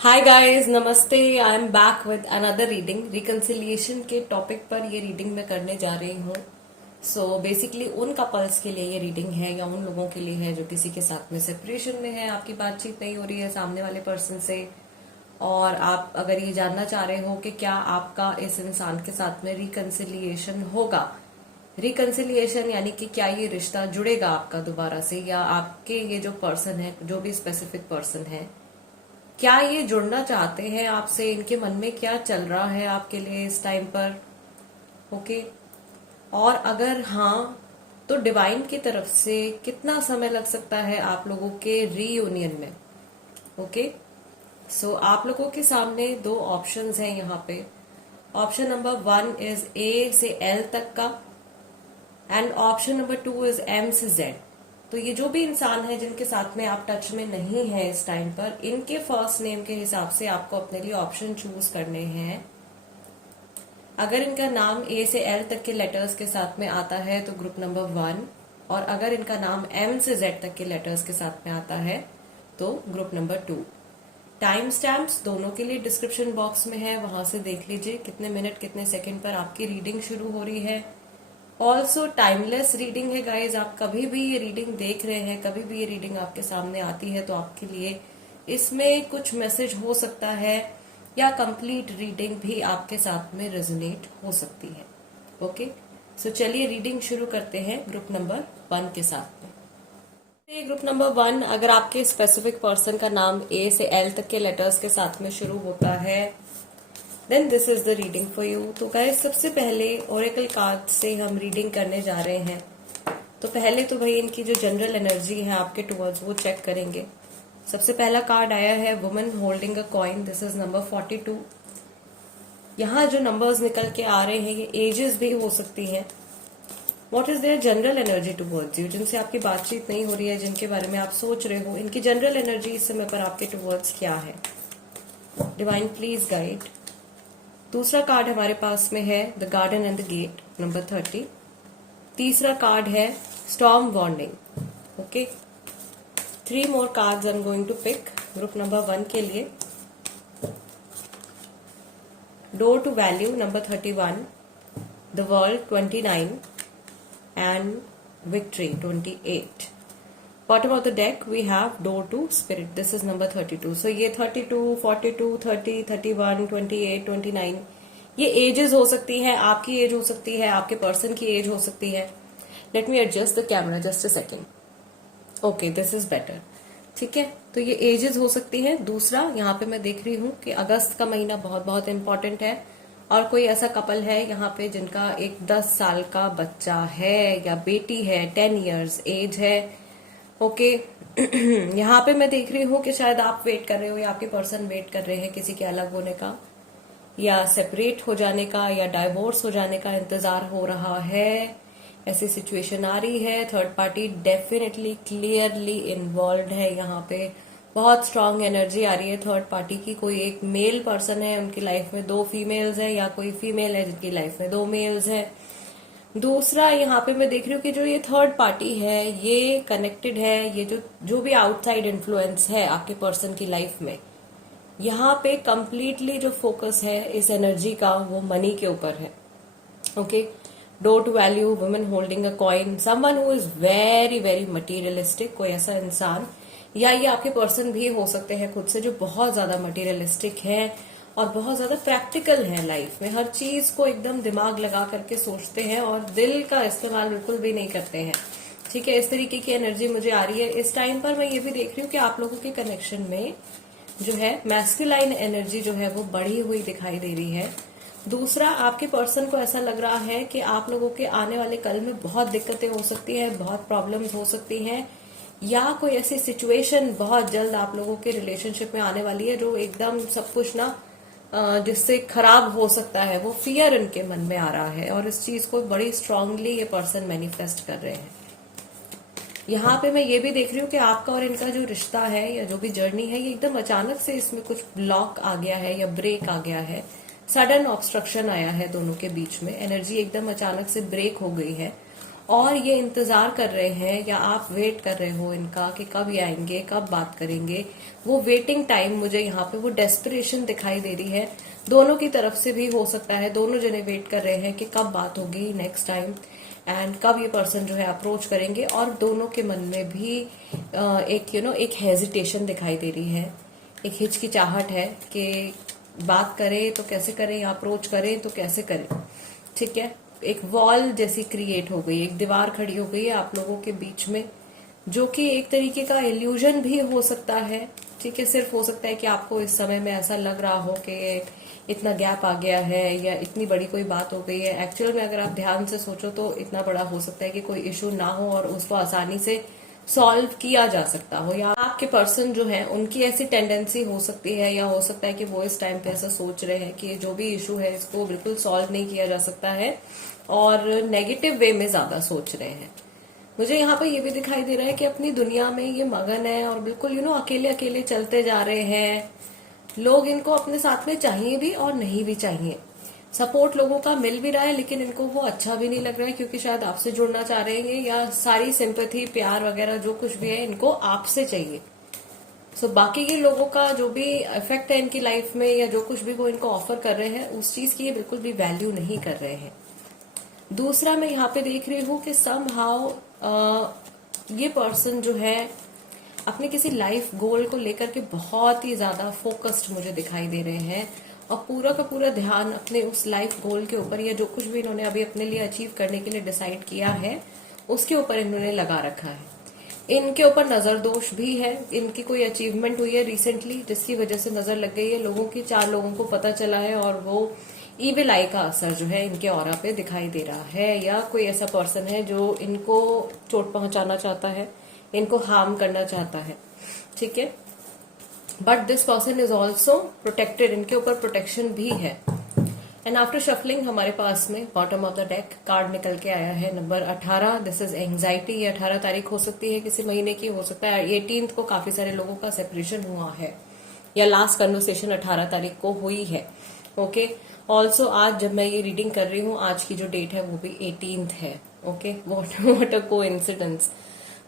Hi guys, नमस्ते। I am back with another reading. Reconciliation के topic पर ये रीडिंग मैं करने जा रही हूँ। सो बेसिकली उन कपल्स के लिए ये रीडिंग है या उन लोगों के लिए है जो किसी के साथ में सेपरेशन में है, आपकी बातचीत नहीं हो रही है सामने वाले पर्सन से, और आप अगर ये जानना चाह रहे हो कि क्या आपका इस इंसान के साथ में रिकंसिलिएशन होगा। रिकंसिलिएशन यानी कि क्या ये रिश्ता जुड़ेगा आपका दोबारा से, या आपके ये जो पर्सन है, जो भी स्पेसिफिक पर्सन है, क्या ये जुड़ना चाहते हैं आपसे, इनके मन में क्या चल रहा है आपके लिए इस टाइम पर। ओके। और अगर हाँ, तो डिवाइन की तरफ से कितना समय लग सकता है आप लोगों के रीयूनियन में। ओके। सो आप लोगों के सामने दो ऑप्शंस हैं यहाँ पे। ऑप्शन नंबर 1 इज ए से एल तक का, and option number 2 is M से जेड। तो ये जो भी इंसान है जिनके साथ में आप टच में नहीं है इस टाइम पर, इनके फर्स्ट नेम के हिसाब से आपको अपने लिए ऑप्शन चूज करने हैं। अगर इनका नाम ए से एल तक के लेटर्स के साथ में आता है तो ग्रुप नंबर 1, और अगर इनका नाम एम से जेड तक के लेटर्स के साथ में आता है तो ग्रुप नंबर 2। टाइम स्टैम्प्स दोनों के लिए डिस्क्रिप्शन बॉक्स में है, वहां से देख लीजिए कितने मिनट कितने सेकंड पर आपकी रीडिंग शुरू हो रही है। ऑल्सो टाइमलेस रीडिंग है गाइज। आप कभी भी ये रीडिंग देख रहे हैं, कभी भी ये रीडिंग आपके सामने आती है तो आपके लिए इसमें कुछ मैसेज हो सकता है, या कंप्लीट रीडिंग भी आपके साथ में रेजोनेट हो सकती है। ओके। सो चलिए रीडिंग शुरू करते हैं ग्रुप नंबर 1 के साथ में। ग्रुप नंबर 1, अगर आपके स्पेसिफिक पर्सन का नाम ए से एल तक के लेटर्स के साथ में शुरू होता है, then this is the reading for you. तो गाइस, सबसे पहले ओरेकल कार्ड से हम रीडिंग करने जा रहे हैं। तो पहले तो भाई इनकी जो जनरल एनर्जी है आपके टुवर्ड्स, वो चेक करेंगे। सबसे पहला कार्ड आया है woman holding a coin. This is number 42। यहाँ जो नंबर्स निकल के आ रहे हैं ये एजेस भी हो सकती हैं। What is their general energy towards you? जिनसे आपकी बातचीत नहीं हो रही है, जिनके बारे में आप सोच रहे हो, इनकी जनरल एनर्जी इस समय पर आपके टुवर्ड्स क्या है? Divine please guide. दूसरा कार्ड हमारे पास में है the garden and the gate, number 30। तीसरा कार्ड है storm warning. Okay. 3 more cards I am going to pick group number 1 के लिए। Door to value number 31, the world 29 and victory 28। Bottom of the deck we have door to spirit. This is number 32। So ये 32, 42, 30, 31, 28, 29 ये edges हो सकती है। आपकी as हो सकती है, आपके पर्सन की एज हो सकती है। Let me adjust the camera just a second. Okay, this is better. ठीक है, तो ये एजेस हो सकती है। दूसरा, यहाँ पे मैं देख रही हूँ कि अगस्त का महीना बहुत बहुत इंपॉर्टेंट है, और कोई ऐसा कपल है यहाँ पे जिनका एक 10 साल का बच्चा है या बेटी है, 10 ईयर्स एज है। ओके। यहाँ पे मैं देख रही हूँ कि शायद आप वेट कर रहे हो या आपके पर्सन वेट कर रहे हैं किसी के अलग होने का, या सेपरेट हो जाने का, या डाइवोर्स हो जाने का इंतजार हो रहा है। ऐसी सिचुएशन आ रही है। Third party definitely clearly involve है यहाँ पे। बहुत स्ट्रांग एनर्जी आ रही है थर्ड पार्टी की। कोई एक मेल पर्सन है, उनकी लाइफ में 2 फीमेल्स है, या कोई फीमेल है जिनकी लाइफ में 2 मेल्स है। दूसरा, यहाँ पे मैं देख रही हूँ कि जो ये थर्ड पार्टी है ये कनेक्टेड है, ये जो भी आउटसाइड इन्फ्लुएंस है आपके पर्सन की लाइफ में, यहाँ पे कंप्लीटली जो फोकस है इस एनर्जी का वो मनी के ऊपर है। Okay. Door to value, women holding a coin, someone who is very very materialistic. कोई ऐसा इंसान, या ये आपके पर्सन भी हो सकते हैं खुद से, जो बहुत ज्यादा मटीरियलिस्टिक है और बहुत ज्यादा प्रैक्टिकल है लाइफ में। हर चीज को एकदम दिमाग लगा करके सोचते हैं और दिल का इस्तेमाल बिल्कुल भी नहीं करते हैं। ठीक है, इस तरीके की एनर्जी मुझे आ रही है इस टाइम पर। मैं ये भी देख रही हूँ कि आप लोगों के कनेक्शन में जो है मैस्कुलाइन एनर्जी जो है वो बढ़ी हुई दिखाई दे रही है। दूसरा, आपके पर्सन को ऐसा लग रहा है कि आप लोगों के आने वाले कल में बहुत दिक्कतें हो सकती है, बहुत प्रॉब्लम्स हो सकती हैं, या कोई ऐसी सिचुएशन बहुत जल्द आप लोगों के रिलेशनशिप में आने वाली है जो एकदम सब कुछ ना जिससे खराब हो सकता है। वो फियर इनके मन में आ रहा है, और इस चीज को बड़ी स्ट्रांगली ये पर्सन मैनिफेस्ट कर रहे हैं। यहाँ पे मैं ये भी देख रही हूँ कि आपका और इनका जो रिश्ता है या जो भी जर्नी है, ये एकदम अचानक से इसमें कुछ ब्लॉक आ गया है या ब्रेक आ गया है। सडन ऑब्स्ट्रक्शन आया है दोनों के बीच में। एनर्जी एकदम अचानक से ब्रेक हो गई है, और ये इंतजार कर रहे हैं या आप वेट कर रहे हो इनका कि कब ये आएंगे, कब बात करेंगे। वो वेटिंग टाइम मुझे यहाँ पे वो डेस्परेशन दिखाई दे रही है। दोनों की तरफ से भी हो सकता है, दोनों जने वेट कर रहे हैं कि कब बात होगी नेक्स्ट टाइम एंड कब ये पर्सन जो है अप्रोच करेंगे। और दोनों के मन में भी एक एक हेजिटेशन दिखाई दे रही है, एक हिचकिचाहट है कि बात करें तो कैसे करें या अप्रोच करें तो कैसे करें। ठीक है, एक वॉल जैसी क्रिएट हो गई, एक दीवार खड़ी हो गई है आप लोगों के बीच में, जो कि एक तरीके का इल्यूजन भी हो सकता है। ठीक है, सिर्फ हो सकता है कि आपको इस समय में ऐसा लग रहा हो कि इतना गैप आ गया है या इतनी बड़ी कोई बात हो गई है। एक्चुअल में अगर आप ध्यान से सोचो तो इतना बड़ा हो सकता है कि कोई इशू ना हो और उसको आसानी से सॉल्व किया जा सकता हो, या आपके पर्सन जो है उनकी ऐसी टेंडेंसी हो सकती है, या हो सकता है कि वो इस टाइम पे ऐसा सोच रहे हैं कि जो भी इशू है इसको बिल्कुल सॉल्व नहीं किया जा सकता है और नेगेटिव वे में ज्यादा सोच रहे हैं। मुझे यहाँ पे ये भी दिखाई दे रहा है कि अपनी दुनिया में ये मगन है और बिल्कुल अकेले अकेले चलते जा रहे हैं। लोग इनको अपने साथ में चाहिए भी और नहीं भी चाहिए। सपोर्ट लोगों का मिल भी रहा है लेकिन इनको वो अच्छा भी नहीं लग रहा है, क्योंकि शायद आपसे जुड़ना चाह रहे हैं या सारी सिंपैथी प्यार वगैरह जो कुछ भी है इनको आपसे चाहिए। सो बाकी के लोगों का जो भी इफेक्ट है इनकी लाइफ में या जो कुछ भी वो इनको ऑफर कर रहे हैं उस चीज की ये बिल्कुल भी वैल्यू नहीं कर रहे हैं। दूसरा मैं यहाँ पे देख रही हूँ कि समहाउ ये पर्सन जो है अपने किसी लाइफ गोल को लेकर के बहुत ही ज्यादा फोकस्ड मुझे दिखाई दे रहे हैं और पूरा का पूरा ध्यान अपने उस लाइफ गोल के ऊपर या जो कुछ भी इन्होंने अभी अपने लिए अचीव करने के लिए डिसाइड किया है उसके ऊपर इन्होंने लगा रखा है। इनके ऊपर नजर दोष भी है, इनकी कोई अचीवमेंट हुई है रिसेंटली जिसकी वजह से नजर लग गई है लोगों की, 4 लोगों को पता चला है और वो ईविल आई का असर जो है इनके ऑरा पे दिखाई दे रहा है, या कोई ऐसा पर्सन है जो इनको चोट पहुंचाना चाहता है, इनको हार्म करना चाहता है। ठीक है, but this person is also protected, इनके ऊपर प्रोटेक्शन भी है। एंड आफ्टर शफलिंग हमारे पास में bottom of the deck card निकल के आया है नंबर 18। This is anxiety. ये 18 तारीख हो सकती है, किसी महीने की हो सकता है। 18th को काफी सारे लोगों का सेपरेशन हुआ है या लास्ट कन्वर्सेशन 18 तारीख को हुई है। ओके, ऑल्सो आज जब मैं ये रीडिंग कर रही हूँ आज की जो डेट है वो भी 18th है। Okay, what a coincidence.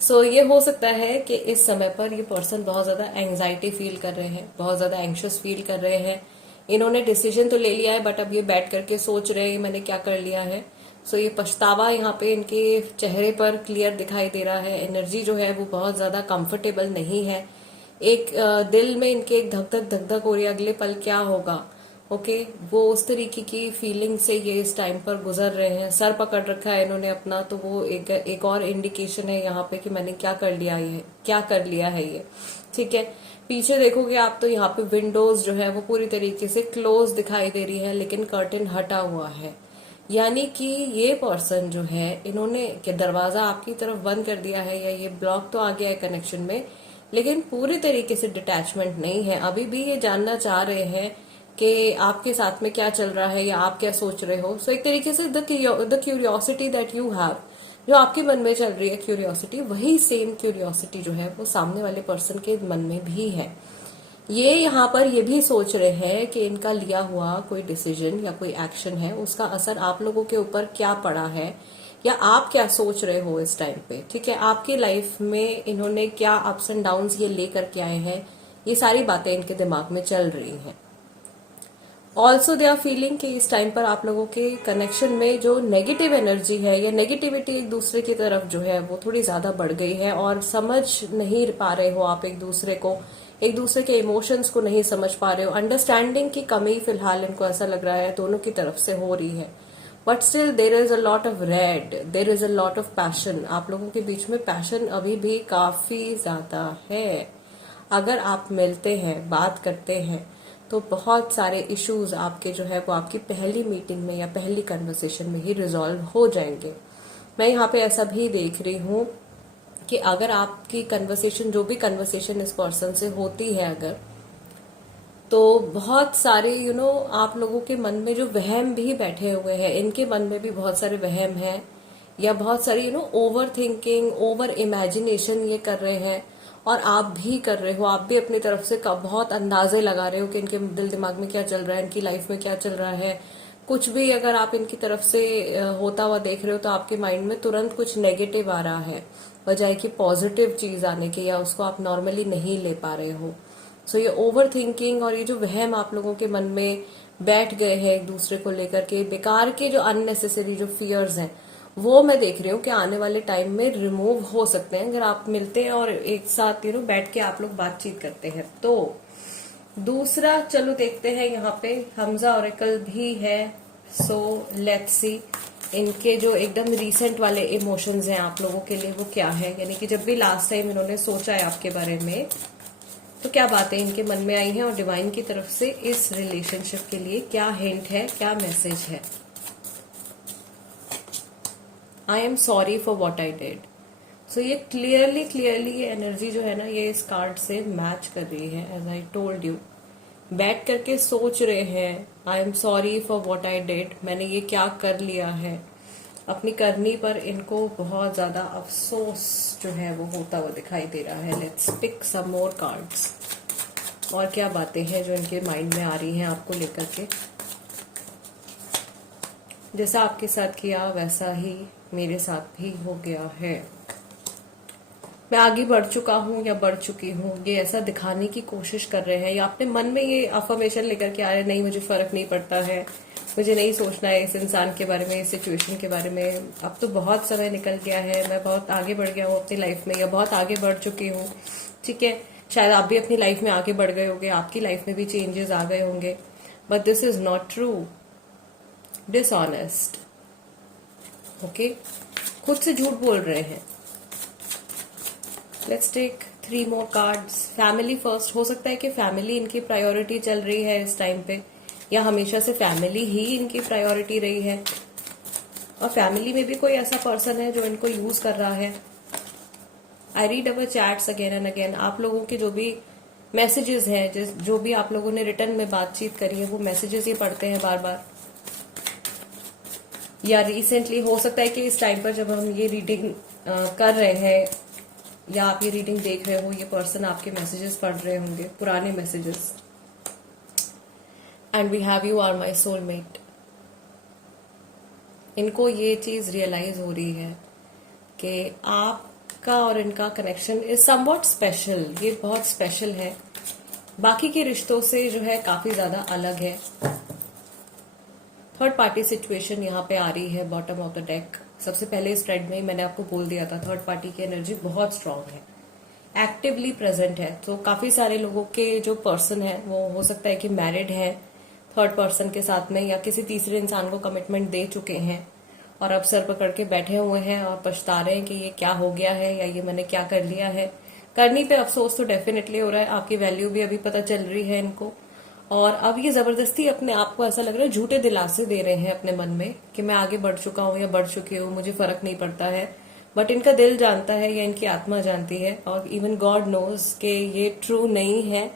So ये हो सकता है कि इस समय पर ये पर्सन बहुत ज्यादा एंग्जाइटी फील कर रहे हैं, बहुत ज्यादा एंग्शियस फील कर रहे हैं। इन्होंने डिसीजन तो ले लिया है बट अब ये बैठ करके सोच रहे हैं मैंने क्या कर लिया है। सो ये पछतावा यहाँ पे इनके चेहरे पर क्लियर दिखाई दे रहा है। एनर्जी जो है वो बहुत ज्यादा कंफर्टेबल नहीं है। एक दिल में इनके एक धक धक हो रही है, अगले पल क्या होगा। ओके, वो उस तरीके की फीलिंग से ये इस टाइम पर गुजर रहे हैं। सर पकड़ रखा है इन्होंने अपना, तो वो एक और इंडिकेशन है यहाँ पे कि मैंने क्या कर लिया है, क्या कर लिया है ये। ठीक है, पीछे देखोगे आप तो यहाँ पे विंडोज जो है वो पूरी तरीके से क्लोज दिखाई दे रही है लेकिन कर्टेन हटा हुआ है। यानी कि ये पर्सन जो है इन्होंने दरवाजा आपकी तरफ बंद कर दिया है या ये ब्लॉक तो आ गया है कनेक्शन में, लेकिन पूरी तरीके से डिटैचमेंट नहीं है। अभी भी ये जानना चाह रहे हैं कि आपके साथ में क्या चल रहा है या आप क्या सोच रहे हो। सो एक तरीके से the curiosity that you have, जो आपके मन में चल रही है क्यूरियोसिटी, वही सेम क्यूरियोसिटी जो है वो सामने वाले पर्सन के मन में भी है। ये यहाँ पर ये भी सोच रहे हैं कि इनका लिया हुआ कोई डिसीजन या कोई एक्शन है उसका असर आप लोगों के ऊपर क्या पड़ा है या आप क्या सोच रहे हो इस टाइम पे। ठीक है, आपकी लाइफ में इन्होंने क्या अप्स एंड डाउन्स ये लेकर के आए हैं, ये सारी बातें इनके दिमाग में चल रही हैं। ऑल्सो दे आर फीलिंग कि इस टाइम पर आप लोगों के कनेक्शन में जो नेगेटिव एनर्जी है या नेगेटिविटी एक दूसरे की तरफ जो है वो थोड़ी ज्यादा बढ़ गई है और समझ नहीं पा रहे हो आप एक दूसरे को, एक दूसरे के इमोशंस को नहीं समझ पा रहे हो। अंडरस्टैंडिंग की कमी फिलहाल इनको ऐसा लग रहा है दोनों की तरफ से हो रही है। But still there is a lot of red, there is a lot of passion. आप लोगों के बीच में पैशन अभी भी काफी ज्यादा है। अगर आप मिलते हैं, बात करते हैं तो बहुत सारे इश्यूज आपके जो है वो आपकी पहली मीटिंग में या पहली कन्वर्सेशन में ही रिजॉल्व हो जाएंगे। मैं यहाँ पे ऐसा भी देख रही हूँ कि अगर आपकी कन्वर्सेशन, जो भी कन्वर्सेशन इस पर्सन से होती है अगर, तो बहुत सारे आप लोगों के मन में जो वहम भी बैठे हुए हैं, इनके मन में भी बहुत सारे वहम हैं या बहुत सारी ओवर थिंकिंग, ओवर इमेजिनेशन ये कर रहे हैं और आप भी कर रहे हो। आप भी अपनी तरफ से बहुत अंदाजे लगा रहे हो कि इनके दिल दिमाग में क्या चल रहा है, इनकी लाइफ में क्या चल रहा है। कुछ भी अगर आप इनकी तरफ से होता हुआ देख रहे हो तो आपके माइंड में तुरंत कुछ नेगेटिव आ रहा है बजाय कि पॉजिटिव चीज आने की, या उसको आप नॉर्मली नहीं ले पा रहे हो। सो ये ओवर थिंकिंग और ये जो वहम आप लोगों के मन में बैठ गए हैं एक दूसरे को लेकर के, बेकार के जो अननेसेसरी जो फियर्स हैं, वो मैं देख रही हूँ कि आने वाले टाइम में रिमूव हो सकते हैं अगर आप मिलते हैं और एक साथ बैठ के आप लोग बातचीत करते हैं तो। दूसरा चलो देखते हैं, यहाँ पे हमजा ओरेकल भी है। सो लेट्स सी इनके जो एकदम रीसेंट वाले इमोशंस हैं आप लोगों के लिए वो क्या है, यानी कि जब भी लास्ट टाइम इन्होंने सोचा है आपके बारे में तो क्या बातें इनके मन में आई हैं और डिवाइन की तरफ से इस रिलेशनशिप के लिए क्या हिंट है, क्या मैसेज है। I am sorry for what I did. So ये क्लियरली ये एनर्जी जो है ना, ये इस कार्ड से मैच कर रही है। एज आई टोल्ड यू, बैठ करके सोच रहे हैं आई am sorry for what I did, मैंने ये क्या कर लिया है। अपनी करनी पर इनको बहुत ज्यादा अफसोस जो है वो होता हुआ दिखाई दे रहा है। Let's pick some more cards. और क्या बातें हैं जो इनके माइंड में आ रही हैं आपको लेकर के। जैसा आपके साथ किया वैसा ही मेरे साथ भी हो गया है। मैं आगे बढ़ चुका हूं या बढ़ चुकी हूं, ये ऐसा दिखाने की कोशिश कर रहे हैं या अपने मन में ये अफर्मेशन लेकर के आ रहे हैं, नहीं मुझे फर्क नहीं पड़ता है, मुझे नहीं सोचना है इस इंसान के बारे में, इस सिचुएशन के बारे में। अब तो बहुत समय निकल गया है, मैं बहुत आगे बढ़ गया हूँ अपनी लाइफ में या बहुत आगे बढ़ चुकी हूँ। ठीक है, शायद आप भी अपनी लाइफ में आगे बढ़ गए होंगे, आपकी लाइफ में भी चेंजेस आ गए होंगे, but this is not true. Dishonest, okay, खुद से झूठ बोल रहे हैं। Let's take 3 more cards. Family first, हो सकता है कि फैमिली इनकी प्रायोरिटी चल रही है इस टाइम पे, या हमेशा से फैमिली ही इनकी प्रायोरिटी रही है, और फैमिली में भी कोई ऐसा पर्सन है जो इनको यूज कर रहा है। आई read our chats again and again. आप लोगों के जो भी मैसेजेस हैं, जो भी आप लोगों ने रिटर्न में बातचीत करी है, वो मैसेजेस ही पढ़ते हैं बार बार। या रिसेंटली हो सकता है कि इस टाइम पर जब हम ये रीडिंग कर रहे हैं या आप ये रीडिंग देख रहे हो, ये पर्सन आपके मैसेजेस पढ़ रहे होंगे, पुराने messages. And we have you are my soulmate. इनको ये चीज रियलाइज हो रही है कि आपका और इनका कनेक्शन इज समवॉट स्पेशल, ये बहुत स्पेशल है, बाकी के रिश्तों से जो है काफी ज्यादा अलग है। थर्ड पार्टी सिचुएशन यहाँ पे आ रही है बॉटम ऑफ द डेक। सबसे पहले स्प्रेड में ही मैंने आपको बोल दिया था, थर्ड पार्टी की एनर्जी बहुत स्ट्रांग है, एक्टिवली प्रेजेंट है। तो काफी सारे लोगों के जो पर्सन है वो हो सकता है कि मैरिड है थर्ड पर्सन के साथ में, या किसी तीसरे इंसान को कमिटमेंट दे चुके हैं और अब सर पकड़ के बैठे हुए हैं और पछता रहे हैं कि ये क्या हो गया है या ये मैंने क्या कर लिया है। करनी पे अफसोस तो डेफिनेटली हो रहा है, आपकी वैल्यू भी अभी पता चल रही है इनको, और अब ये जबरदस्ती अपने आप को ऐसा लग रहा है झूठे दिलासे दे रहे हैं अपने मन में कि मैं आगे बढ़ चुका हूँ या बढ़ चुकी हूँ, मुझे फर्क नहीं पड़ता है। बट इनका दिल जानता है या इनकी आत्मा जानती है, और इवन गॉड नोज कि ये ट्रू नहीं है।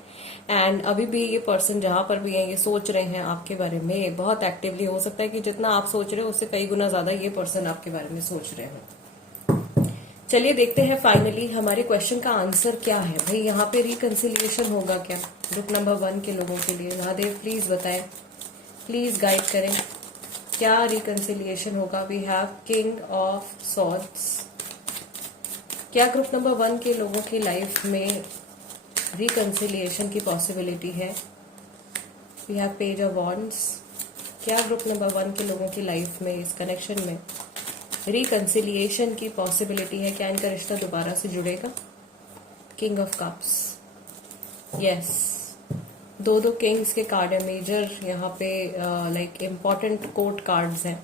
एंड अभी भी ये पर्सन जहां पर भी है ये सोच रहे हैं आपके बारे में बहुत एक्टिवली। हो सकता है कि जितना आप सोच रहे हो उससे कई गुना ज्यादा ये पर्सन आपके बारे में सोच रहे हो। चलिए देखते हैं फाइनली हमारे क्वेश्चन का आंसर क्या है। भाई यहाँ पे रिकंसिलिएशन होगा क्या ग्रुप नंबर 1 के लोगों के लिए? महादेव प्लीज बताएं, प्लीज गाइड करें, क्या रिकंसिलिएशन होगा? We have king of swords. क्या ग्रुप नंबर 1 के लोगों की लाइफ में रिकंसिलिएशन की पॉसिबिलिटी है? We have page of wands. क्या ग्रुप नंबर 1 के लोगों की लाइफ में इस कनेक्शन में रिकंसिलिएशन की पॉसिबिलिटी है? क्या इनका रिश्ता दोबारा से जुड़ेगा? किंग ऑफ कप्स, यस, दो किंग्स के कार्ड है मेजर यहाँ पे, लाइक इम्पोर्टेंट कोर्ट कार्ड्स हैं।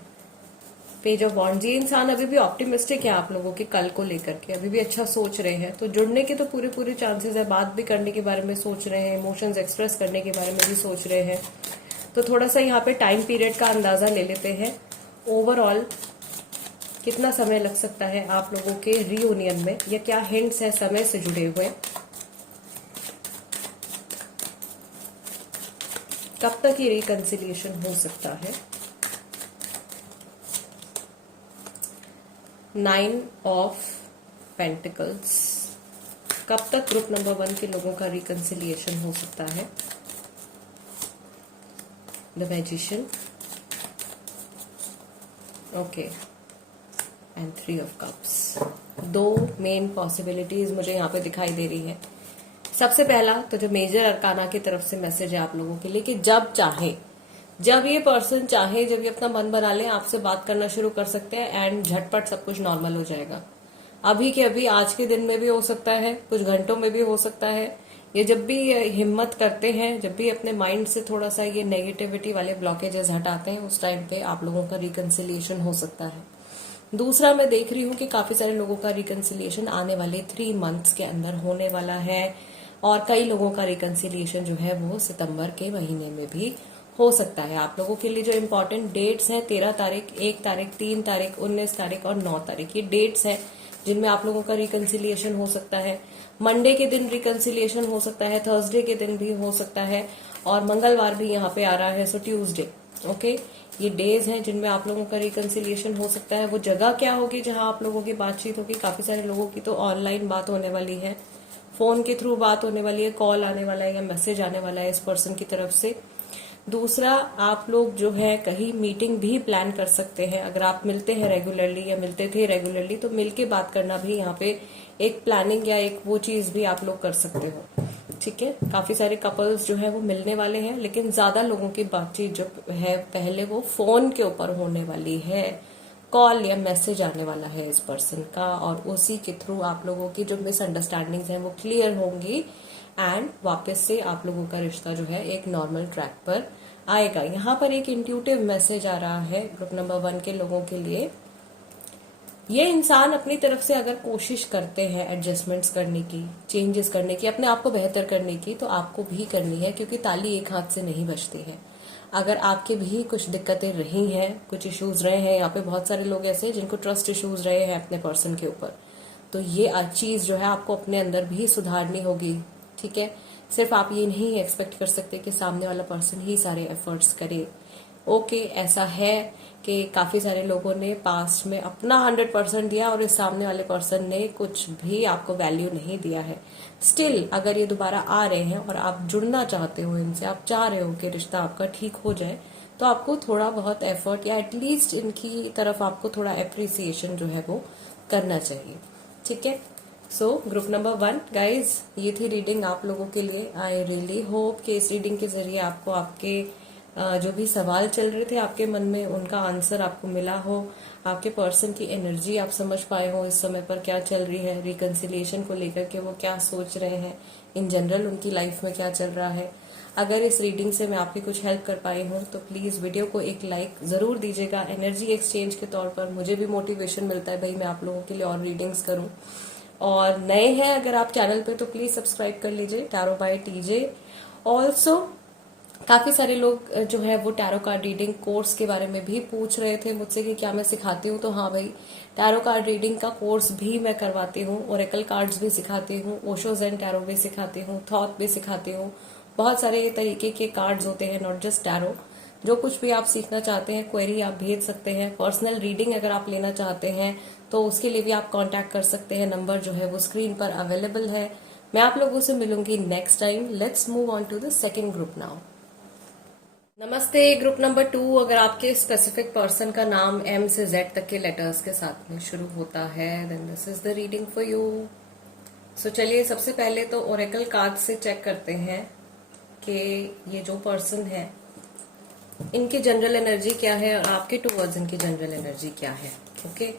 पेज ऑफ वॉन्ड्स, ये इंसान अभी भी ऑप्टिमिस्टिक है आप लोगों के कल को लेकर के, अभी भी अच्छा सोच रहे हैं, तो जुड़ने के तो पूरे चांसेस है, बात भी करने के बारे में सोच रहे हैं, इमोशंस एक्सप्रेस करने के बारे में भी सोच रहे हैं। तो थोड़ा सा यहाँ पे टाइम पीरियड का अंदाजा ले लेते हैं। ओवरऑल कितना समय लग सकता है आप लोगों के रीयूनियन में, या क्या हिंट्स है समय से जुड़े हुए? कब तक ये रिकंसिलिएशन हो सकता है? 9 ऑफ पेंटिकल्स, कब तक ग्रुप नंबर 1 के लोगों का रिकंसिलिएशन हो सकता है? The magician, okay, and 3 of cups. 2 main possibilities मुझे यहाँ पे दिखाई दे रही है। सबसे पहला तो जो मेजर अरकाना की तरफ से मैसेज है आप लोगों के लिए कि जब चाहे, जब ये पर्सन चाहे, जब ये अपना मन बना ले, आपसे बात करना शुरू कर सकते हैं एंड झटपट सब कुछ नॉर्मल हो जाएगा। अभी के अभी, आज के दिन में भी हो सकता है, कुछ घंटों में भी हो सकता है। ये जब भी हिम्मत करते हैं, जब भी अपने माइंड से थोड़ा सा ये नेगेटिविटी वाले ब्लॉकेजेस हटाते हैं, उस टाइम पे आप लोगों का रिकंसिलिएशन हो सकता है। दूसरा, मैं देख रही हूँ कि काफी सारे लोगों का रिकंसिलिएशन आने वाले 3 मंथ्स के अंदर होने वाला है, और कई लोगों का रिकंसिलिएशन जो है वो सितंबर के महीने में भी हो सकता है। आप लोगों के लिए जो इम्पोर्टेंट डेट्स हैं, 13 तारीख, 1 तारीख, 3 तारीख, 19 तारीख और 9 तारीख, ये डेट्स हैं जिनमें आप लोगों का रिकंसिलिएशन हो सकता है। मंडे के दिन रिकंसिलिएशन हो सकता है, थर्सडे के दिन भी हो सकता है, और मंगलवार भी यहाँ पे आ रहा है, सो ट्यूसडे। ओके, ये डेज हैं जिनमें आप लोगों का रिकंसिलिएशन हो सकता है। वो जगह क्या होगी जहां आप लोगों की बातचीत होगी? काफी सारे लोगों की तो ऑनलाइन बात होने वाली है, फोन के थ्रू बात होने वाली है, कॉल आने वाला है या मैसेज आने वाला है इस पर्सन की तरफ से। दूसरा, आप लोग जो है कहीं मीटिंग भी प्लान कर सकते हैं। अगर आप मिलते हैं रेगुलरली या मिलते थे रेगुलरली, तो मिलके बात करना भी यहाँ पे एक प्लानिंग या एक वो चीज भी आप लोग कर सकते हो। ठीक है, काफी सारे कपल्स जो है वो मिलने वाले हैं, लेकिन ज्यादा लोगों की बातचीत जो है पहले वो फोन के ऊपर होने वाली है, कॉल या मैसेज आने वाला है इस पर्सन का, और उसी के थ्रू आप लोगों की जो मिसअंडरस्टैंडिंग्स हैं वो क्लियर होंगी एंड वापस से आप लोगों का रिश्ता जो है एक नॉर्मल ट्रैक पर आएगा। यहाँ पर एक इंट्यूटिव मैसेज आ रहा है ग्रुप नंबर 1 के लोगों के लिए। ये इंसान अपनी तरफ से अगर कोशिश करते हैं एडजस्टमेंट्स करने की, चेंजेस करने की, अपने आप को बेहतर करने की, तो आपको भी करनी है, क्योंकि ताली एक हाथ से नहीं बजती है। अगर आपके भी कुछ दिक्कतें रही हैं, कुछ इश्यूज रहे हैं, यहाँ पे बहुत सारे लोग ऐसे हैं जिनको ट्रस्ट इश्यूज रहे हैं अपने पर्सन के ऊपर, तो ये चीज जो है आपको अपने अंदर भी सुधारनी होगी। ठीक है, सिर्फ आप ये नहीं एक्सपेक्ट कर सकते कि सामने वाला पर्सन ही सारे एफर्ट्स करे। ओके, ऐसा है कि काफी सारे लोगों ने पास्ट में अपना 100% दिया और इस सामने वाले पर्सन ने कुछ भी आपको वैल्यू नहीं दिया है। स्टिल अगर ये दोबारा आ रहे हैं और आप जुड़ना चाहते हो इनसे, आप चाह रहे हो कि रिश्ता आपका ठीक हो जाए, तो आपको थोड़ा बहुत एफर्ट या एटलीस्ट इनकी तरफ आपको थोड़ा अप्रिसिएशन जो है वो करना चाहिए। ठीक है, सो ग्रुप नंबर 1 गाइज, ये थी रीडिंग आप लोगों के लिए। आई रियली होप कि इस रीडिंग के जरिए आपको आपके जो भी सवाल चल रहे थे आपके मन में, उनका आंसर आपको मिला हो, आपके पर्सन की एनर्जी आप समझ पाए हो, इस समय पर क्या चल रही है, रिकंसिलिएशन को लेकर के वो क्या सोच रहे हैं, इन जनरल उनकी लाइफ में क्या चल रहा है। अगर इस रीडिंग से मैं आपकी कुछ हेल्प कर पाई हूँ तो प्लीज वीडियो को एक लाइक जरूर दीजिएगा। एनर्जी एक्सचेंज के तौर पर मुझे भी मोटिवेशन मिलता है भाई मैं आप लोगों के लिए और रीडिंग्स करूं। और नए हैं अगर आप चैनल पे तो प्लीज सब्सक्राइब कर लीजिए, टैरो बाय टीजे। ऑल्सो काफी सारे लोग जो है वो टैरो कार्ड रीडिंग कोर्स के बारे में भी पूछ रहे थे मुझसे कि क्या मैं सिखाती हूँ, तो हाँ भाई, टैरो कार्ड रीडिंग का कोर्स भी मैं करवाती हूँ, ओरेकल कार्ड्स भी सिखाती हूँ, ओशो ज़ेन टैरो भी सिखाती हूँ, थॉट भी सिखाती हूँ। बहुत सारे तरीके के कार्ड्स होते हैं, नॉट जस्ट टैरो। जो कुछ भी आप सीखना चाहते हैं, क्वेरी आप भेज सकते हैं। पर्सनल रीडिंग अगर आप लेना चाहते हैं तो उसके लिए भी आप कांटेक्ट कर सकते हैं, नंबर जो है वो स्क्रीन पर अवेलेबल है। मैं आप लोगों से मिलूंगी next time. Let's move on to the second group now. नमस्ते ग्रुप नंबर 2, अगर आपके स्पेसिफिक पर्सन का नाम M से Z तक के लेटर्स के साथ में शुरू होता है then this is the reading for you. So चलिए सबसे पहले तो ओरेकल कार्ड से चेक करते हैं कि ये जो पर्सन है इनकी जनरल एनर्जी क्या है और आपके टूवर्ड्स इनकी जनरल एनर्जी क्या है। ओके,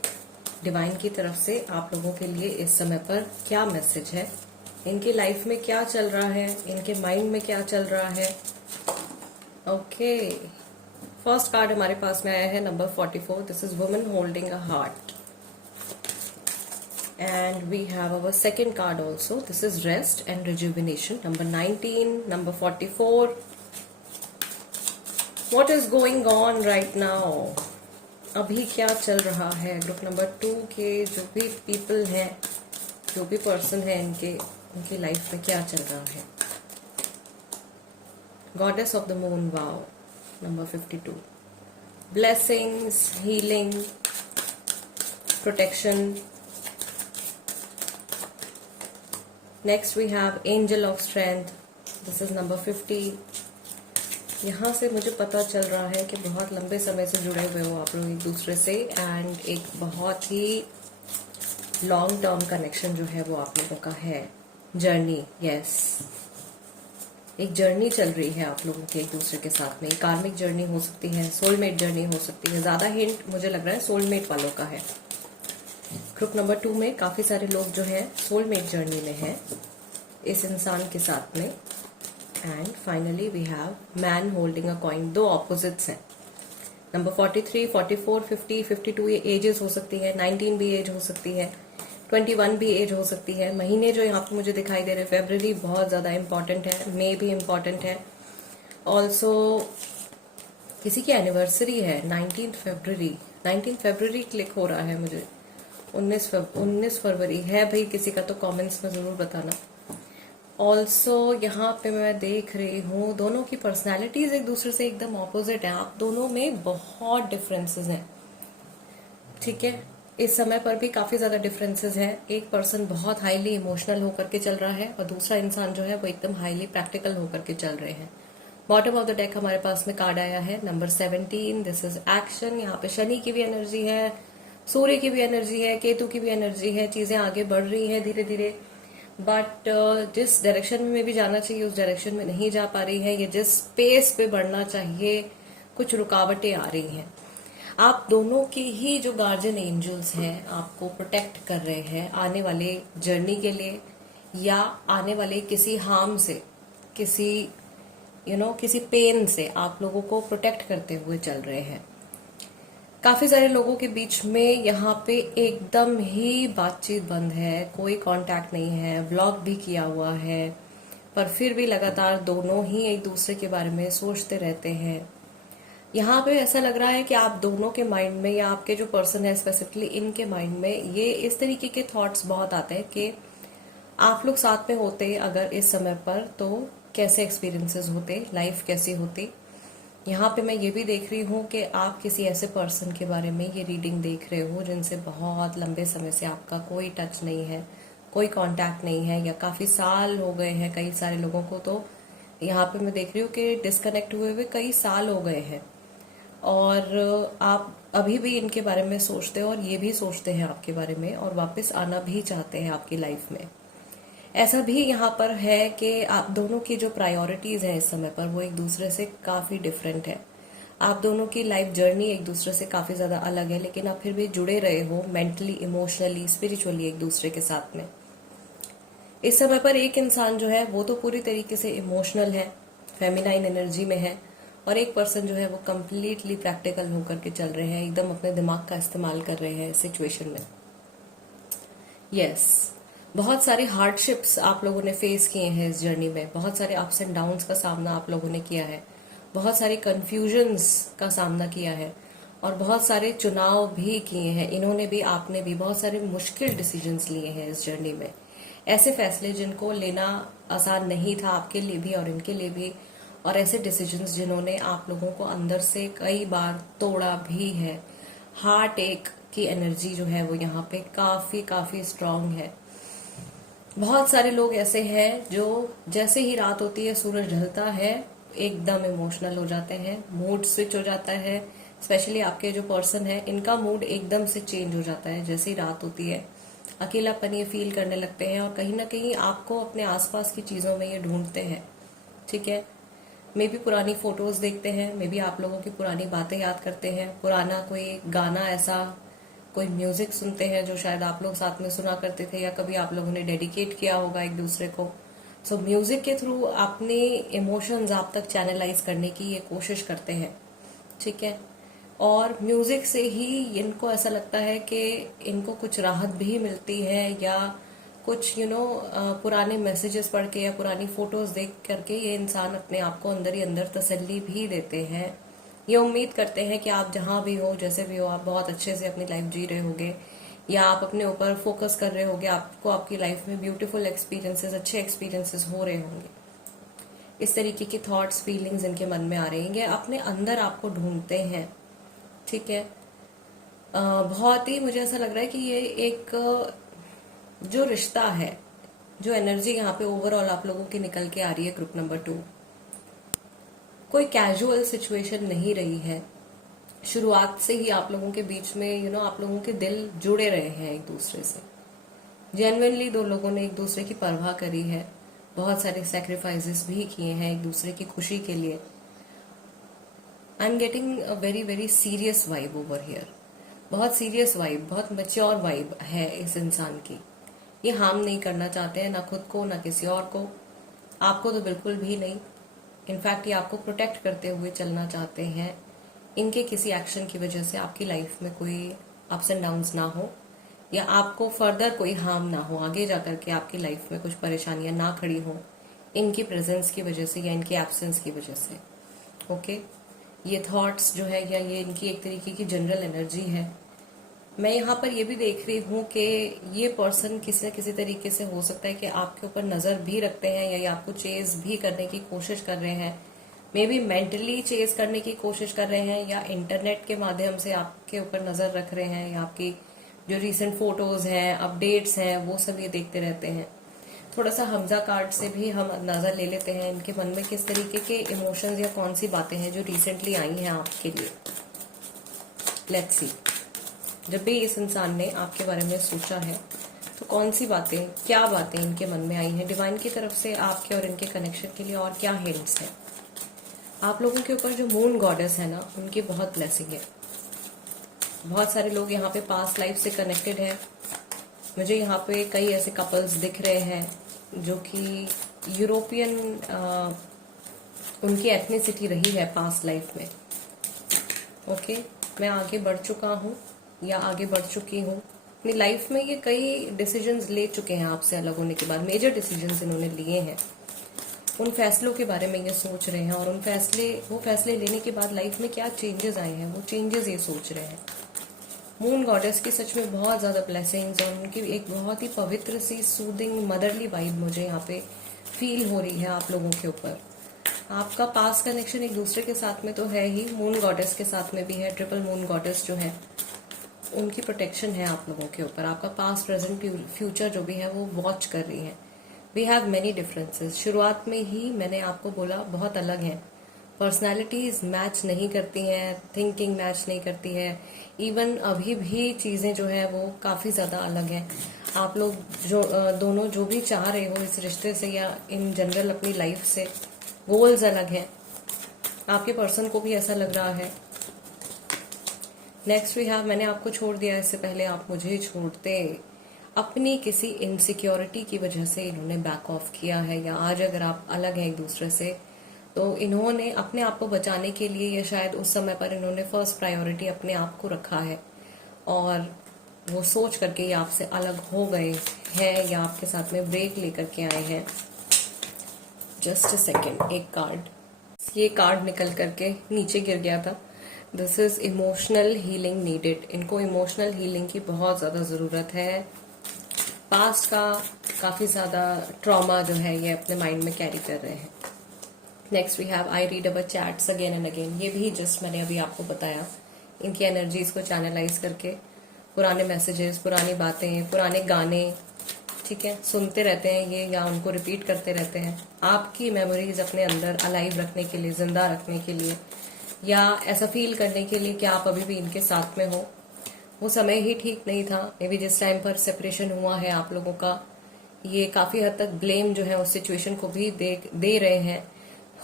डिवाइन की तरफ से आप लोगों के लिए इस समय पर क्या मैसेज है, इनकी लाइफ में क्या चल रहा है, इनके माइंड में क्या चल रहा है। ओके, फर्स्ट कार्ड हमारे पास में आया है number 44। This is woman holding a heart and we have our second card also. This is rest and rejuvenation, number 19, number 44। What is going on right now? अभी क्या चल रहा है ग्रुप नंबर 2 के जो भी पीपल हैं, जो भी पर्सन है, इनकी लाइफ में क्या चल रहा है। Goddess of the moon, wow, number 52। Blessings, healing, protection. Next we have angel of strength, this is number 50। यहाँ से मुझे पता चल रहा है कि बहुत लंबे समय से जुड़े हुए हो आप लोग एक दूसरे से, एंड एक बहुत ही लॉन्ग टर्म कनेक्शन जो है वो आप लोगों का है। जर्नी, यस, एक जर्नी चल रही है आप लोगों की एक दूसरे के साथ में। कार्मिक जर्नी हो सकती है, सोलमेट जर्नी हो सकती है। ज्यादा हिंट मुझे लग रहा है सोलमेट वालों का है। ग्रुप नंबर 2 में काफी सारे लोग जो है सोलमेट जर्नी में है इस इंसान के साथ में। And finally we have man holding a coin. दो ऑपोजिट्स हैं। नंबर 43, 44, 50, 52 ये एजेस हो सकती है। 19 भी एज हो सकती है। 21 भी एज हो सकती है। महीने जो यहाँ पे मुझे दिखाई दे रहे हैं, फेब्रुवरी बहुत ज्यादा इंपॉर्टेंट है, मई भी इंपॉर्टेंट है। ऑल्सो किसी की एनिवर्सरी है 19 फरवरी क्लिक हो रहा है मुझे। 19 फरवरी है भाई किसी का, तो कमेंट्स में जरूर बताना। ऑल्सो यहाँ पे मैं देख रही हूँ दोनों की पर्सनैलिटीज एक दूसरे से एकदम ऑपोजिट है। आप दोनों में बहुत डिफरेंसेस हैं, ठीक है। इस समय पर भी काफी ज्यादा डिफरेंसेस हैं। एक पर्सन बहुत हाईली इमोशनल होकर के चल रहा है और दूसरा इंसान जो है वो एकदम हाईली प्रैक्टिकल होकर के चल रहे हैं। बॉटम ऑफ द डेक हमारे पास में कार्ड आया है नंबर 17। This is action. यहाँ पे शनि की भी एनर्जी है, सूर्य की भी एनर्जी है, केतु की भी एनर्जी है। चीजें आगे बढ़ रही हैं धीरे धीरे, बट जिस डायरेक्शन में भी जाना चाहिए उस डायरेक्शन में नहीं जा पा रही है। ये जिस पेस पे बढ़ना चाहिए कुछ रुकावटें आ रही हैं। आप दोनों की ही जो गार्जियन एंजल्स हैं आपको प्रोटेक्ट कर रहे हैं आने वाले जर्नी के लिए, या आने वाले किसी हार्म से, किसी किसी पेन से आप लोगों को प्रोटेक्ट करते हुए चल रहे हैं। काफी सारे लोगों के बीच में यहाँ पे एकदम ही बातचीत बंद है, कोई कांटेक्ट नहीं है, ब्लॉक भी किया हुआ है, पर फिर भी लगातार दोनों ही एक दूसरे के बारे में सोचते रहते हैं। यहाँ पे ऐसा लग रहा है कि आप दोनों के माइंड में, या आपके जो पर्सन है स्पेसिफिकली इनके माइंड में ये इस तरीके के थॉट्स बहुत आते हैं कि आप लोग साथ में होते अगर इस समय पर तो कैसे एक्सपीरियंसेस होते, लाइफ कैसी होती। यहाँ पे मैं ये भी देख रही हूँ कि आप किसी ऐसे पर्सन के बारे में ये रीडिंग देख रहे हो जिनसे बहुत लंबे समय से आपका कोई टच नहीं है, कोई कांटेक्ट नहीं है, या काफी साल हो गए हैं कई सारे लोगों को। तो यहाँ पे मैं देख रही हूँ कि डिस्कनेक्ट हुए हुए कई साल हो गए हैं और आप अभी भी इनके बारे में सोचते हो और ये भी सोचते हैं आपके बारे में और वापस आना भी चाहते हैं आपकी लाइफ में। ऐसा भी यहाँ पर है कि आप दोनों की जो प्रायोरिटीज है इस समय पर वो एक दूसरे से काफी डिफरेंट है। आप दोनों की लाइफ जर्नी एक दूसरे से काफी ज्यादा अलग है, लेकिन आप फिर भी जुड़े रहे हो मेंटली, इमोशनली, स्पिरिचुअली एक दूसरे के साथ में। इस समय पर एक इंसान जो है वो तो पूरी तरीके से इमोशनल है, फेमिनाइन एनर्जी में है, और एक पर्सन जो है वो कम्प्लीटली प्रैक्टिकल होकर के चल रहे हैं, एकदम अपने दिमाग का इस्तेमाल कर रहे हैं सिचुएशन में। यस, बहुत सारे हार्डशिप्स आप लोगों ने फेस किए हैं इस जर्नी में, बहुत सारे अप्स एंड डाउन्स का सामना आप लोगों ने किया है, बहुत सारे कंफ्यूजन्स का सामना किया है, और बहुत सारे चुनाव भी किए हैं इन्होंने भी, आपने भी। बहुत सारे मुश्किल डिसीजंस लिए हैं इस जर्नी में, ऐसे फैसले जिनको लेना आसान नहीं था आपके लिए भी और इनके लिए भी, और ऐसे डिसीजंस जिन्होंने आप लोगों को अंदर से कई बार तोड़ा भी है। हार्ट एक की एनर्जी जो है वो यहाँ पे काफी काफी स्ट्रांग है। बहुत सारे लोग ऐसे हैं जो जैसे ही रात होती है, सूरज ढलता है, एकदम इमोशनल हो जाते हैं, मूड स्विच हो जाता है। स्पेशली आपके जो पर्सन है इनका मूड एकदम से चेंज हो जाता है जैसे ही रात होती है। अकेलापन ये फील करने लगते हैं और कहीं ना कहीं आपको अपने आसपास की चीजों में ये ढूंढते हैं, ठीक है। मे बी पुरानी फोटोज देखते हैं, मे बी आप लोगों की पुरानी बातें याद करते हैं, पुराना कोई गाना, ऐसा कोई म्यूजिक सुनते हैं जो शायद आप लोग साथ में सुना करते थे, या कभी आप लोगों ने डेडिकेट किया होगा एक दूसरे को। सो म्यूजिक के थ्रू अपने इमोशंस आप तक चैनलाइज करने की ये कोशिश करते हैं, ठीक है। और म्यूजिक से ही इनको ऐसा लगता है कि इनको कुछ राहत भी मिलती है, या कुछ पुराने मैसेजेस पढ़ के या पुरानी फोटोज देख करके ये इंसान अपने आप को अंदर ही अंदर तसल्ली भी देते हैं। ये उम्मीद करते हैं कि आप जहां भी हो, जैसे भी हो, आप बहुत अच्छे से अपनी लाइफ जी रहे होगे, या आप अपने ऊपर फोकस कर रहे होगे, आपको आपकी लाइफ में ब्यूटीफुल एक्सपीरियंसेस, अच्छे एक्सपीरियंसेस हो रहे होंगे। इस तरीके की थॉट्स, फीलिंग्स इनके मन में आ रही हैं, अपने अंदर आपको ढूंढते हैं, ठीक है। बहुत ही मुझे ऐसा लग रहा है कि ये एक जो रिश्ता है, जो एनर्जी यहाँ पे ओवरऑल आप लोगों की निकल के आ रही है ग्रुप नंबर 2, कोई कैजुअल सिचुएशन नहीं रही है। शुरुआत से ही आप लोगों के बीच में आप लोगों के दिल जुड़े रहे हैं एक दूसरे से। जेन्युइनली दो लोगों ने एक दूसरे की परवाह करी है, बहुत सारे सैक्रिफाइसेस भी किए हैं एक दूसरे की खुशी के लिए। I am getting a very very serious vibe over here. बहुत सीरियस वाइब, बहुत मैच्योर वाइब है इस इंसान की। ये हार्म नहीं करना चाहते हैं, ना खुद को ना किसी और को। आपको तो बिल्कुल भी नहीं। इनफैक्ट ये आपको प्रोटेक्ट करते हुए चलना चाहते हैं। इनके किसी एक्शन की वजह से आपकी लाइफ में कोई अप्स एंड डाउन्स ना हो, या आपको फर्दर कोई हार्म ना हो, आगे जाकर के आपकी लाइफ में कुछ परेशानियां ना खड़ी हो इनकी प्रेजेंस की वजह से या इनकी एब्सेंस की वजह से। ओके, ये थॉट्स जो है या ये इनकी एक तरीके की जनरल एनर्जी है। मैं यहाँ पर ये भी देख रही हूँ कि ये पर्सन किसी न किसी तरीके से हो सकता है कि आपके ऊपर नजर भी रखते हैं, या ये आपको चेज भी करने की कोशिश कर रहे हैं। मे बी मेंटली चेज करने की कोशिश कर रहे हैं, या इंटरनेट के माध्यम से आपके ऊपर नजर रख रहे हैं, या आपकी जो रिसेंट फोटोज हैं, अपडेट्स हैं, वो सब ये देखते रहते हैं। थोड़ा सा हमजा कार्ड से भी हम अंदाजा ले लेते हैं इनके मन में किस तरीके के इमोशंस या कौन सी बातें हैं जो रिसेंटली आई हैं आपके लिए। लेट्स सी, जब भी इस इंसान ने आपके बारे में सोचा है तो कौन सी बातें, क्या बातें इनके मन में आई हैं डिवाइन की तरफ से आपके और इनके कनेक्शन के लिए, और क्या हिंट्स हैं। आप लोगों के ऊपर जो मून गॉडेस है ना, उनकी बहुत ब्लेसिंग है। बहुत सारे लोग यहाँ पे पास्ट लाइफ से कनेक्टेड हैं। मुझे यहाँ पे कई ऐसे कपल्स दिख रहे हैं जो कि यूरोपियन उनकी एथनिसिटी रही है पास्ट लाइफ में। ओके, मैं आगे बढ़ चुका हूँ या आगे बढ़ चुकी हूँ अपनी लाइफ में। ये कई डिसीजंस ले चुके हैं आपसे अलग होने के बाद, मेजर डिसीजंस इन्होंने लिए हैं। उन फैसलों के बारे में ये सोच रहे हैं, और वो फैसले लेने के बाद लाइफ में क्या चेंजेस आए हैं वो चेंजेस ये सोच रहे हैं। मून गॉडेस की सच में बहुत ज्यादा ब्लेसिंग्स, और उनकी एक बहुत ही पवित्र सी सूदिंग मदरली वाइब मुझे यहाँ पे फील हो रही है आप लोगों के ऊपर। आपका पास कनेक्शन एक दूसरे के साथ में तो है ही, मून गॉडेस के साथ में भी है। ट्रिपल मून गॉडेस जो है उनकी प्रोटेक्शन है आप लोगों के ऊपर। आपका पास्ट प्रेजेंट फ्यूचर जो भी है वो वॉच कर रही है। We have many differences. शुरुआत में ही मैंने आपको बोला बहुत अलग है, पर्सनालिटीज मैच नहीं करती हैं, थिंकिंग मैच नहीं करती है। इवन अभी भी चीजें जो है वो काफी ज्यादा अलग हैं। आप लोग जो दोनों जो भी चाह रहे हो इस रिश्ते से या इन जनरल अपनी लाइफ से, गोल्स अलग हैं। आपके पर्सन को भी ऐसा लग रहा है। नेक्स्ट वी हैव, मैंने आपको छोड़ दिया, इससे पहले आप मुझे छोड़ते। अपनी किसी इनसिक्योरिटी की वजह से इन्होंने बैक ऑफ किया है, या आज अगर आप अलग हैं एक दूसरे से तो इन्होंने अपने आप को बचाने के लिए, या शायद उस समय पर इन्होंने फर्स्ट प्रायोरिटी अपने आप को रखा है, और वो सोच करके ये आपसे अलग हो गए हैं या आपके साथ में ब्रेक लेकर के आए हैं। जस्ट अ सेकेंड, एक कार्ड, ये कार्ड निकल करके नीचे गिर गया था। This is emotional healing needed. इनको इमोशनल हीलिंग की बहुत ज्यादा जरूरत है। पास्ट का काफी ज्यादा ट्रॉमा जो है ये अपने माइंड में कैरी कर रहे हैं। Next we have, I read our chats again and again. ये भी जस्ट मैंने अभी आपको बताया, इनकी एनर्जीज को चैनलाइज करके पुराने मैसेजेस, पुरानी बातें, पुराने गाने, ठीक है, सुनते रहते हैं ये, या उनको रिपीट करते रहते हैं आपकी मेमोरीज अपने अंदर अलाइव रखने के लिए, जिंदा रखने के लिए, या ऐसा फील करने के लिए कि आप अभी भी इनके साथ में हो। वो समय ही ठीक नहीं था, मे बी जिस टाइम पर सेपरेशन हुआ है आप लोगों का। ये काफी हद तक ब्लेम जो है उस सिचुएशन को भी दे रहे हैं।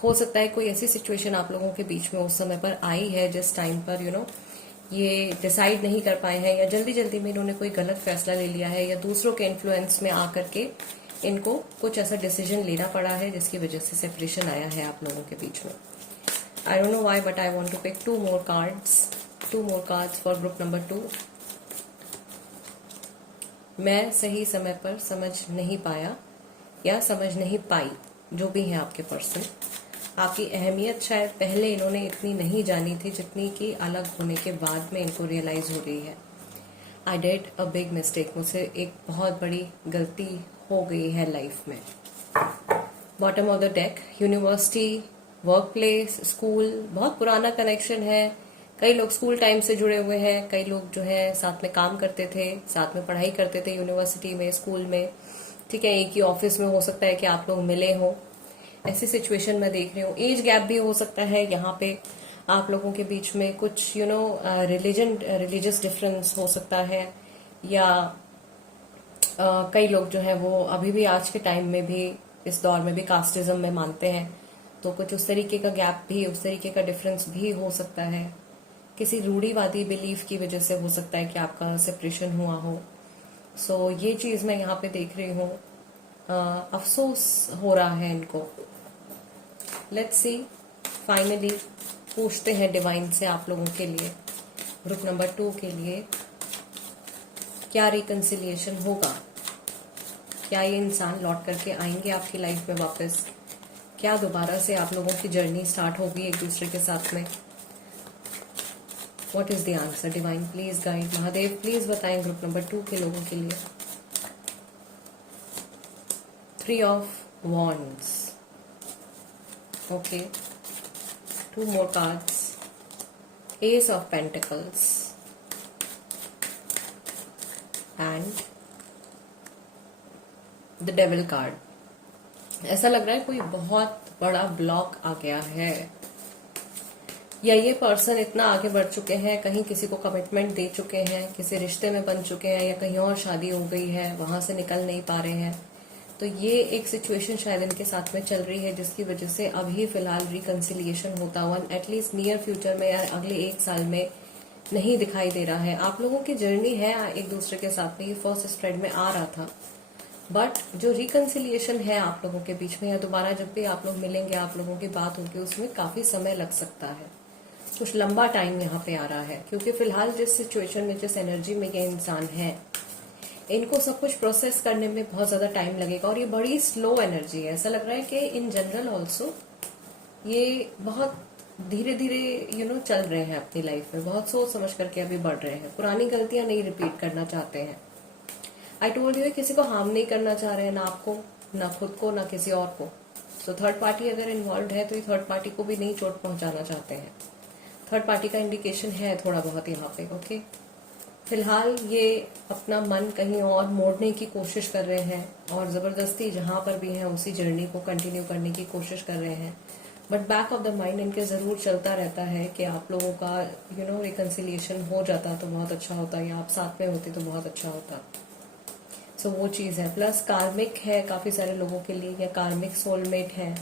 हो सकता है कोई ऐसी सिचुएशन आप लोगों के बीच में उस समय पर आई है जिस टाइम पर ये डिसाइड नहीं कर पाए हैं, या जल्दी जल्दी में इन्होंने कोई गलत फैसला ले लिया है, या दूसरों के इन्फ्लुएंस में आकर के इनको कुछ ऐसा डिसीजन लेना पड़ा है जिसकी वजह से सेपरेशन आया है आप लोगों के बीच में। I don't know why, but I want to pick two more cards for group number 2। मैं सही समय पर समझ नहीं पाया या समझ नहीं पाई, जो भी है आपके पर्सन। आपकी अहमियत शायद पहले इन्होंने इतनी नहीं जानी थी जितनी कि अलग होने के बाद में इनको रियलाइज हो रही है। I did a big mistake, मुझसे एक बहुत बड़ी गलती हो गई है लाइफ में। Bottom of the deck, university, work place, school, बहुत पुराना कनेक्शन है। कई लोग स्कूल टाइम से जुड़े हुए हैं, कई लोग जो है साथ में काम करते थे, साथ में पढ़ाई करते थे यूनिवर्सिटी में, स्कूल में, ठीक है, एक ही ऑफिस में हो सकता है कि आप लोग मिले हो। ऐसी सिचुएशन में देख रही हूँ। एज गैप भी हो सकता है यहाँ पे, आप लोगों के बीच में कुछ रिलीजियस डिफरेंस हो सकता है, या कई लोग जो है वो अभी भी आज के टाइम में भी इस दौर में भी कास्टिज्म में मानते हैं, तो कुछ उस तरीके का गैप भी, उस तरीके का डिफरेंस भी हो सकता है। किसी रूढ़ीवादी बिलीफ की वजह से हो सकता है कि आपका सेपरेशन हुआ हो। सो ये चीज मैं यहाँ पे देख रही हूँ। अफसोस हो रहा है इनको। लेट्स सी, फाइनली पूछते हैं डिवाइन से आप लोगों के लिए, ग्रुप नंबर 2 के लिए, क्या रिकंसिलिएशन होगा? क्या ये इंसान लौट करके आएंगे आपकी लाइफ में वापस? क्या दोबारा से आप लोगों की जर्नी स्टार्ट होगी एक दूसरे के साथ में? What is the answer? Divine please guide, Mahadev please बताएं ग्रुप नंबर 2 के लोगों के लिए। 3 of wands, okay, 2 more cards, Ace of Pentacles and the Devil card। ऐसा लग रहा है कोई बहुत बड़ा ब्लॉक आ गया है, या ये पर्सन इतना आगे बढ़ चुके हैं, कहीं किसी को कमिटमेंट दे चुके हैं, किसी रिश्ते में बन चुके हैं, या कहीं और शादी हो गई है, वहां से निकल नहीं पा रहे हैं। तो ये एक सिचुएशन शायद इनके साथ में चल रही है, जिसकी वजह से अभी फिलहाल रिकंसिलिएशन होता हुआ एटलीस्ट नियर फ्यूचर में या अगले 1 साल में नहीं दिखाई दे रहा है। आप लोगों की जर्नी है एक दूसरे के साथ में, ये फर्स्ट स्प्रेड में आ रहा था, बट जो रिकंसिलिएशन है आप लोगों के बीच में, या दोबारा जब भी आप लोग मिलेंगे, आप लोगों की बात होगी, उसमें काफी समय लग सकता है, कुछ लंबा टाइम यहाँ पे आ रहा है। क्योंकि फिलहाल जिस सिचुएशन में, जिस एनर्जी में ये इंसान है, इनको सब कुछ प्रोसेस करने में बहुत ज्यादा टाइम लगेगा, और ये बड़ी स्लो एनर्जी है। ऐसा लग रहा है कि इन जनरल ऑल्सो ये बहुत धीरे धीरे चल रहे हैं अपनी लाइफ में, बहुत सोच समझ करके अभी बढ़ रहे हैं, पुरानी गलतियां नहीं रिपीट करना चाहते हैं। आई टोल्ड यू, किसी को हार्म नहीं करना चाह रहे हैं, ना आपको, ना खुद को, ना किसी और को। तो थर्ड पार्टी अगर इन्वॉल्व है तो ये थर्ड पार्टी को भी नहीं चोट पहुंचाना चाहते हैं। थर्ड पार्टी का इंडिकेशन है थोड़ा बहुत यहाँ पे, ओके। फिलहाल ये अपना मन कहीं और मोड़ने की कोशिश कर रहे हैं, और जबरदस्ती जहां पर भी है उसी जर्नी को कंटिन्यू करने की कोशिश कर रहे हैं। But back of the mind इनके जरूर चलता रहता है कि आप लोगों का रिकंसिलिएशन हो जाता तो बहुत अच्छा होता, या आप साथ में होते तो बहुत अच्छा होता। सो वो चीज है। प्लस कार्मिक है काफी सारे लोगों के लिए, या कार्मिक सोलमेट है।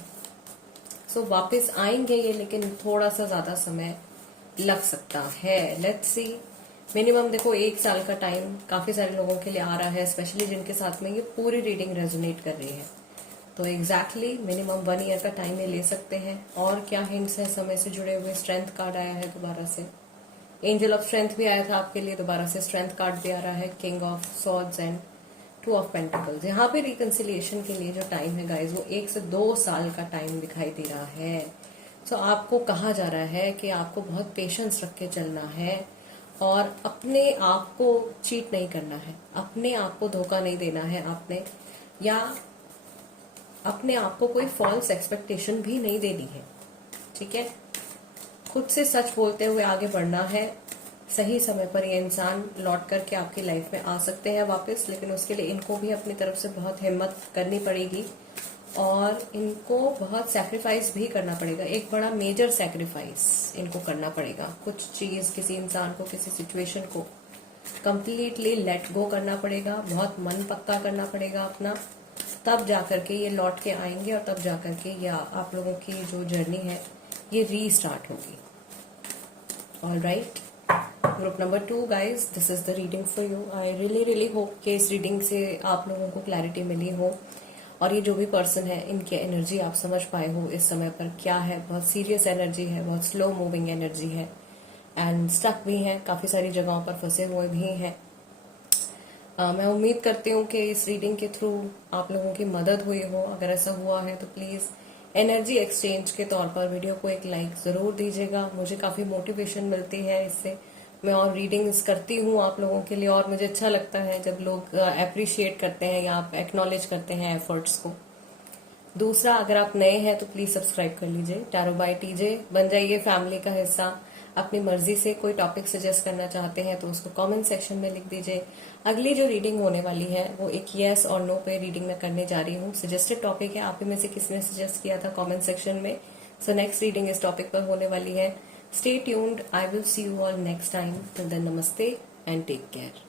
सो वापस आएंगे ये, लेकिन थोड़ा सा ज्यादा समय लग सकता है। लेट्स सी, मिनिमम देखो 1 साल का टाइम काफी सारे लोगों के लिए आ रहा है, स्पेशली जिनके साथ में ये पूरी रीडिंग रेजोनेट कर रही है। तो एग्जैक्टली मिनिमम 1 ईयर का टाइम ये ले सकते हैं। और क्या हिंट्स है समय से जुड़े हुए? स्ट्रेंथ कार्ड आया है दोबारा से, एंजल ऑफ स्ट्रेंथ भी आया था आपके लिए, दोबारा से स्ट्रेंथ कार्ड भी आ रहा है, king of swords and 2 of pentacles. यहाँ पे रिकंसिलिएशन के लिए जो टाइम है गाइज, वो 1 से 2 साल का टाइम दिखाई दे रहा है। सो आपको कहा जा रहा है कि आपको बहुत पेशेंस रख के चलना है, और अपने आप को चीट नहीं करना है, अपने आप को धोखा नहीं देना है आपने, या अपने आप को कोई फॉल्स एक्सपेक्टेशन भी नहीं देनी है, ठीक है। खुद से सच बोलते हुए आगे बढ़ना है। सही समय पर ये इंसान लौट करके आपकी लाइफ में आ सकते हैं वापस, लेकिन उसके लिए इनको भी अपनी तरफ से बहुत हिम्मत करनी पड़ेगी, और इनको बहुत सैक्रिफाइस भी करना पड़ेगा। एक बड़ा मेजर सैक्रिफाइस इनको करना पड़ेगा। कुछ चीज, किसी इंसान को, किसी सिचुएशन को कंप्लीटली लेट गो करना पड़ेगा, बहुत मन पक्का करना पड़ेगा अपना, तब जाकर के ये लौट के आएंगे, और तब जाकर के ये आप लोगों की जो जर्नी है ये रीस्टार्ट होगी। Alright, group number 2 guys, this is the reading for you. I really hope कि इस रीडिंग से आप लोगों को क्लैरिटी मिली हो, और ये जो भी पर्सन है इनकी एनर्जी आप समझ पाए हो इस समय पर क्या है। बहुत सीरियस एनर्जी है, बहुत स्लो मूविंग एनर्जी है, एंड स्टक भी है, काफी सारी जगहों पर फंसे हुए भी हैं। मैं उम्मीद करती हूँ कि इस रीडिंग के थ्रू आप लोगों की मदद हुई हो। अगर ऐसा हुआ है तो प्लीज एनर्जी एक्सचेंज के तौर पर वीडियो को एक लाइक जरूर दीजिएगा। मुझे काफी मोटिवेशन मिलती है इससे, मैं और रीडिंग्स करती हूँ आप लोगों के लिए, और मुझे अच्छा लगता है जब लोग अप्रिशिएट करते हैं या आप एक्नॉलेज करते हैं एफर्ट्स को। दूसरा, अगर आप नए हैं तो प्लीज सब्सक्राइब कर लीजिए, टैरो बाय टीजे बन जाइए फैमिली का हिस्सा। अपनी मर्जी से कोई टॉपिक सजेस्ट करना चाहते हैं तो उसको कमेंट सेक्शन में लिख दीजिए। अगली जो रीडिंग होने वाली है वो एक यस और नो पे रीडिंग मैं करने जा रही हूँ। सजेस्टेड टॉपिक है, आप ही में से किसने सजेस्ट किया था कमेंट सेक्शन में। सो नेक्स्ट रीडिंग इस टॉपिक पर होने वाली है। Stay tuned, I will see you all next time. Till then नमस्ते एंड टेक केयर।